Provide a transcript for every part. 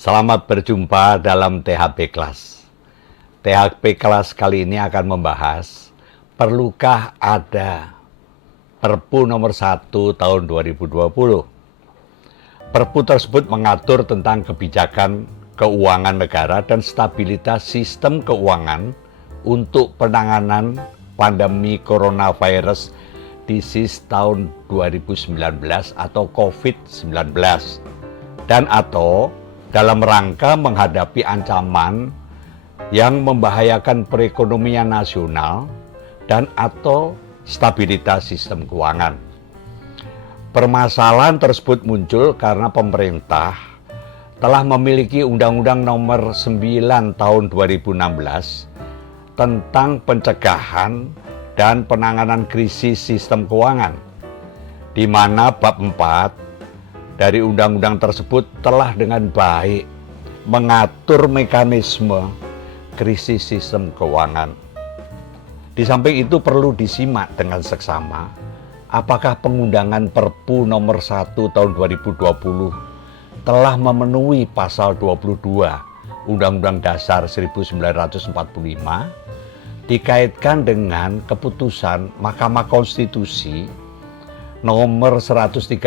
Selamat berjumpa dalam THP Class. THP Class kali ini akan membahas, perlukah ada Perpu nomor 1 tahun 2020. Perpu tersebut mengatur tentang kebijakan keuangan negara dan stabilitas sistem keuangan untuk penanganan pandemi coronavirus disease tahun 2019 atau COVID-19 dan atau dalam rangka menghadapi ancaman yang membahayakan perekonomian nasional dan atau stabilitas sistem keuangan. Permasalahan tersebut muncul karena pemerintah telah memiliki Undang-Undang Nomor 9 Tahun 2016 tentang pencegahan dan penanganan krisis sistem keuangan, di mana bab 4 dari undang-undang tersebut telah dengan baik mengatur mekanisme krisis sistem keuangan. Di samping itu perlu disimak dengan seksama apakah pengundangan Perpu nomor 1 tahun 2020 telah memenuhi pasal 22 Undang-Undang Dasar 1945 dikaitkan dengan keputusan Mahkamah Konstitusi nomor 138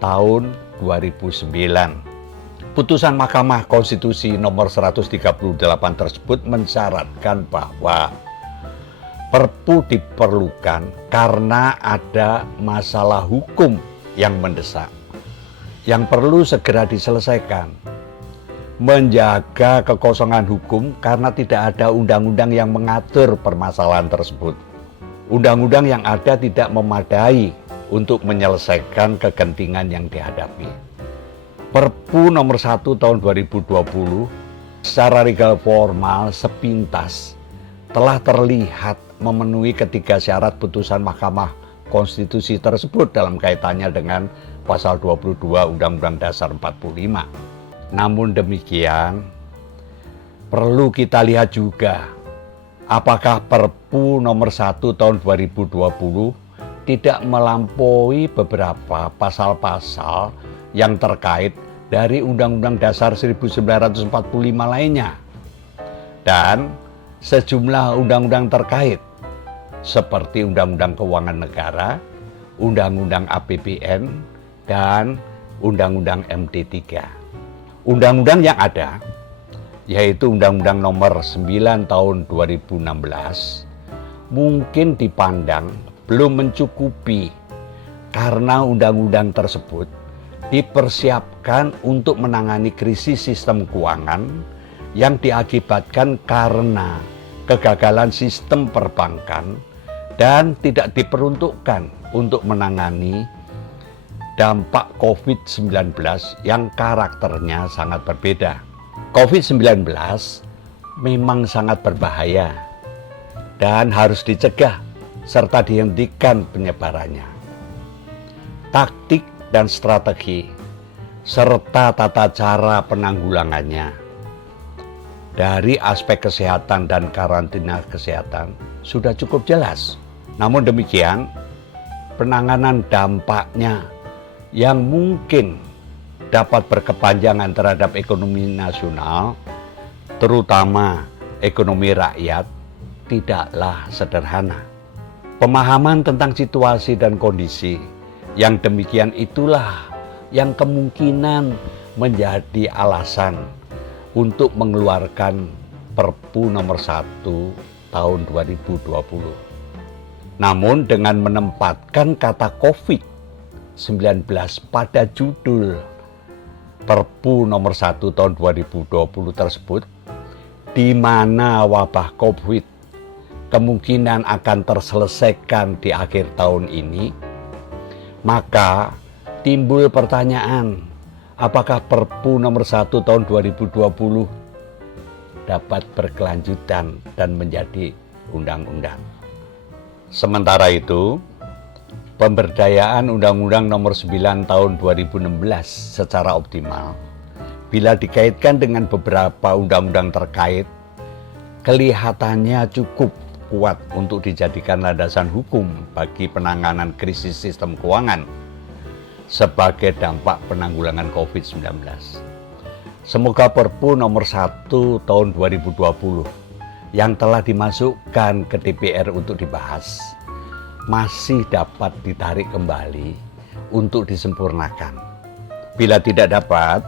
tahun 2009. Putusan Mahkamah Konstitusi nomor 138 tersebut mensyaratkan bahwa Perpu diperlukan karena ada masalah hukum yang mendesak, yang perlu segera diselesaikan. Menjaga kekosongan hukum karena tidak ada undang-undang yang mengatur permasalahan tersebut. Undang-undang yang ada tidak memadai untuk menyelesaikan kegentingan yang dihadapi. Perpu nomor 1 tahun 2020 secara legal formal sepintas telah terlihat memenuhi ketiga syarat putusan Mahkamah Konstitusi tersebut dalam kaitannya dengan pasal 22 Undang-Undang Dasar 45. Namun demikian, perlu kita lihat juga apakah Perpu nomor 1 tahun 2020 tidak melampaui beberapa pasal-pasal yang terkait dari Undang-Undang Dasar 1945 lainnya dan sejumlah undang-undang terkait seperti Undang-Undang Keuangan Negara, Undang-Undang APBN, dan Undang-Undang MD3. Undang-undang yang ada yaitu Undang-Undang Nomor 9 Tahun 2016, mungkin dipandang belum mencukupi karena undang-undang tersebut dipersiapkan untuk menangani krisis sistem keuangan yang diakibatkan karena kegagalan sistem perbankan dan tidak diperuntukkan untuk menangani dampak COVID-19 yang karakternya sangat berbeda. COVID-19 memang sangat berbahaya dan harus dicegah serta dihentikan penyebarannya. Taktik dan strategi serta tata cara penanggulangannya dari aspek kesehatan dan karantina kesehatan sudah cukup jelas. Namun demikian, penanganan dampaknya yang mungkin dapat berkepanjangan terhadap ekonomi nasional, terutama ekonomi rakyat, tidaklah sederhana. Pemahaman tentang situasi dan kondisi yang demikian itulah yang kemungkinan menjadi alasan untuk mengeluarkan Perpu nomor 1 tahun 2020. Namun dengan menempatkan kata COVID-19 pada judul Perpu nomor 1 tahun 2020 tersebut, di mana wabah COVID kemungkinan akan terselesaikan di akhir tahun ini, maka timbul pertanyaan, apakah Perpu nomor 1 tahun 2020 dapat berkelanjutan dan menjadi undang-undang. Sementara itu, pemberdayaan Undang-Undang Nomor 9 Tahun 2016 secara optimal, bila dikaitkan dengan beberapa undang-undang terkait, kelihatannya cukup kuat untuk dijadikan landasan hukum bagi penanganan krisis sistem keuangan. sebagai dampak penanggulangan COVID-19. Semoga Perpu nomor 1 tahun 2020 yang telah dimasukkan ke DPR untuk dibahas masih dapat ditarik kembali untuk disempurnakan. Bila tidak dapat,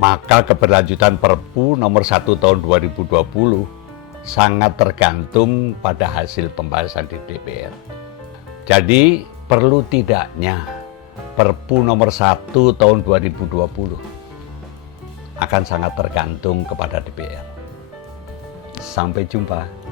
maka keberlanjutan Perpu nomor 1 tahun 2020 sangat tergantung pada hasil pembahasan di DPR. Jadi perlu tidaknya Perpu nomor 1 tahun 2020 akan sangat tergantung kepada DPR. Sampai jumpa.